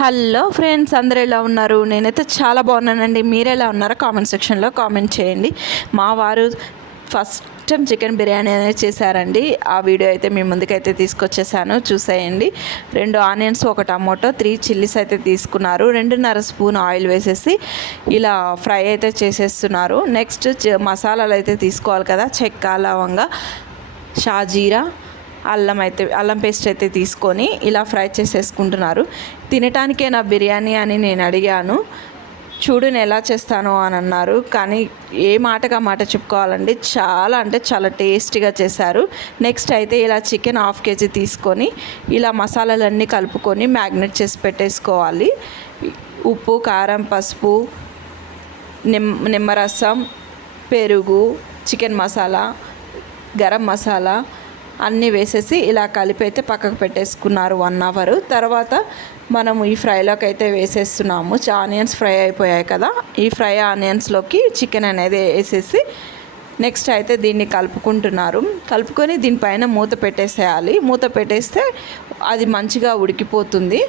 Hello friends అందరు ఎలా ఉన్నారు? నేనైతే చాలా బాగున్నానండి. మీరు ఎలా ఉన్నారో కామెంట్ సెక్షన్లో కామెంట్ చేయండి. మా వారు ఫస్ట్ టైం చికెన్ బిర్యానీ అనేది చేశారండి. ఆ వీడియో అయితే మీ ముందుకైతే తీసుకొచ్చేసాను. చూసేయండి. రెండు ఆనియన్స్ ఒక టమోటో త్రీ చిల్లీస్ అయితే తీసుకున్నారు. రెండున్నర స్పూన్ ఆయిల్ వేసేసి ఇలా ఫ్రై అయితే చేసేస్తున్నారు. నెక్స్ట్ మసాలాలు అయితే తీసుకోవాలి కదా. చెక్క లవంగా షాజీరా అల్లం అయితే అల్లం పేస్ట్ అయితే తీసుకొని ఇలా ఫ్రై చేసేసుకుంటున్నారు. తినటానికే నా బిర్యానీ అని నేను అడిగాను. చూడు నేను ఎలా చేస్తాను అని అన్నారు. కానీ ఏ మాటగా మాట చెప్పుకోవాలండి. చాలా అంటే చాలా టేస్టీగా చేశారు. నెక్స్ట్ అయితే ఇలా చికెన్ హాఫ్ కేజీ తీసుకొని ఇలా మసాలాలన్నీ కలుపుకొని మ్యాగ్నెట్ చేసి పెట్టేసుకోవాలి. ఉప్పు కారం పసుపు నిమ్ నిమ్మరసం పెరుగు చికెన్ మసాలా గరం మసాలా అన్నీ వేసేసి ఇలా కలిపి అయితే పక్కకు పెట్టేసుకున్నారు వన్ అవర్ తర్వాత మనము ఈ ఫ్రైలోకి అయితే వేసేస్తున్నాము. ఆనియన్స్ ఫ్రై అయిపోయాయి కదా. ఈ ఫ్రై ఆనియన్స్లోకి చికెన్ అనేది వేసేసి నెక్స్ట్ అయితే దీన్ని కలుపుకుంటున్నారు. కలుపుకొని దీనిపైన మూత పెట్టేసేయాలి. మూత పెట్టేస్తే అది మంచిగా ఉడికిపోతుంది.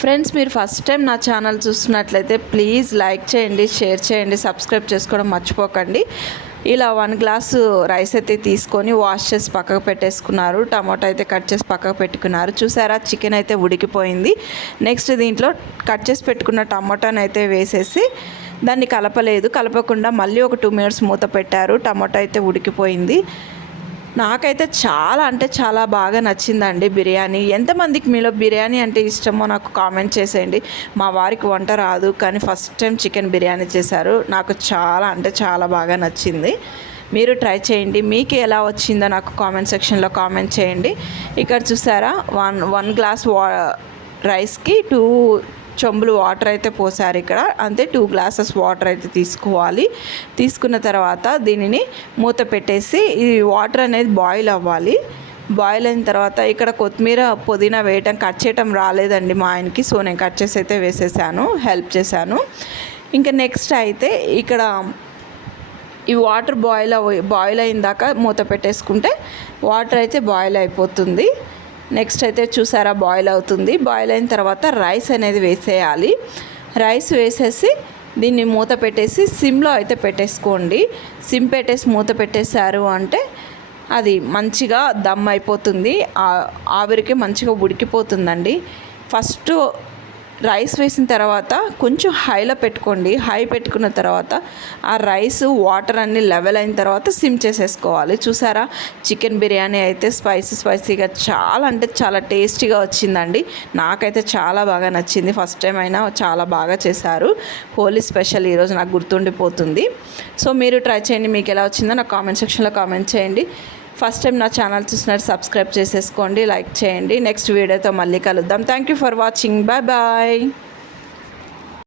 ఫ్రెండ్స్ మీరు ఫస్ట్ టైం నా ఛానల్ చూస్తున్నట్లయితే ప్లీజ్ లైక్ చేయండి షేర్ చేయండి సబ్స్క్రైబ్ చేసుకోవడం మర్చిపోకండి. ఇలా వన్ గ్లాసు రైస్ అయితే తీసుకొని వాష్ చేసి పక్కకు పెట్టేసుకున్నారు. టమాటో అయితే కట్ చేసి పక్కకు పెట్టుకున్నారు. చూసారా? చికెన్ అయితే ఉడికిపోయింది. నెక్స్ట్ దీంట్లో కట్ చేసి పెట్టుకున్న టమాటాని అయితే వేసేసి దాన్ని కలపలేదు. కలపకుండా మళ్ళీ ఒక టూ మినిట్స్ మూత పెట్టారు. టమాటో అయితే ఉడికిపోయింది. నాకైతే చాలా అంటే చాలా బాగా నచ్చిందండి బిర్యానీ. ఎంతమందికి మీలో బిర్యానీ అంటే ఇష్టమో నాకు కామెంట్ చేసేయండి. మా వారికి వంట రాదు కానీ ఫస్ట్ టైం చికెన్ బిర్యానీ చేశారు. నాకు చాలా అంటే చాలా బాగా నచ్చింది. మీరు ట్రై చేయండి. మీకు ఎలా వచ్చిందో నాకు కామెంట్ సెక్షన్లో కామెంట్ చేయండి. ఇక్కడ చూసారా? వన్ వన్ గ్లాస్ వా రైస్కి టూ చెంబులు వాటర్ అయితే పోసారు ఇక్కడ. అంతే టూ గ్లాసెస్ వాటర్ అయితే తీసుకోవాలి. తీసుకున్న తర్వాత దీనిని మూత పెట్టేసి ఈ వాటర్ అనేది బాయిల్ అవ్వాలి. బాయిల్ అయిన తర్వాత ఇక్కడ కొత్తిమీర పుదీనా వేయటం కట్ చేయటం రాలేదండి మా ఆయనకి. సో నేను కట్ చేసి అయితే వేసేసాను హెల్ప్ చేశాను. ఇంకా నెక్స్ట్ అయితే ఇక్కడ ఈ వాటర్ బాయిల్ అవ బాయిల్ అయిన దాకా మూత పెట్టేసుకుంటే వాటర్ అయితే బాయిల్ అయిపోతుంది. నెక్స్ట్ అయితే చూసారా బాయిల్ అవుతుంది. బాయిల్ అయిన తర్వాత రైస్ అనేది వేసేయాలి. రైస్ వేసేసి దీన్ని మూత పెట్టేసి సిమ్లో అయితే పెట్టేసుకోండి. సిమ్ పెట్టేసి మూత పెట్టేశారు అంటే అది మంచిగా దమ్ అయిపోతుంది. ఆవిరికి మంచిగా ఉడికిపోతుందండి. ఫస్ట్ రైస్ వేసిన తర్వాత కొంచెం హైలో పెట్టుకోండి. హై పెట్టుకున్న తర్వాత ఆ రైస్ వాటర్ అన్ని లెవెల్ అయిన తర్వాత సిమ్ చేసేసుకోవాలి. చూసారా? చికెన్ బిర్యానీ అయితే స్పైసీ స్పైసీగా చాలా అంటే చాలా టేస్టీగా వచ్చిందండి. నాకైతే చాలా బాగా నచ్చింది. ఫస్ట్ టైం అయినా చాలా బాగా చేశారు. హోలీ స్పెషల్ ఈరోజు నాకు గుర్తుండిపోతుంది. సో మీరు ట్రై చేయండి. మీకు ఎలా వచ్చిందో నాకు కామెంట్ సెక్షన్లో కామెంట్ చేయండి. ఫస్ట్ టైం నా ఛానల్ చూసినట్టు సబ్స్క్రైబ్ చేసేసుకోండి లైక్ చేయండి. నెక్స్ట్ వీడియోతో మళ్ళీ కలుద్దాం. Thank you for watching bye bye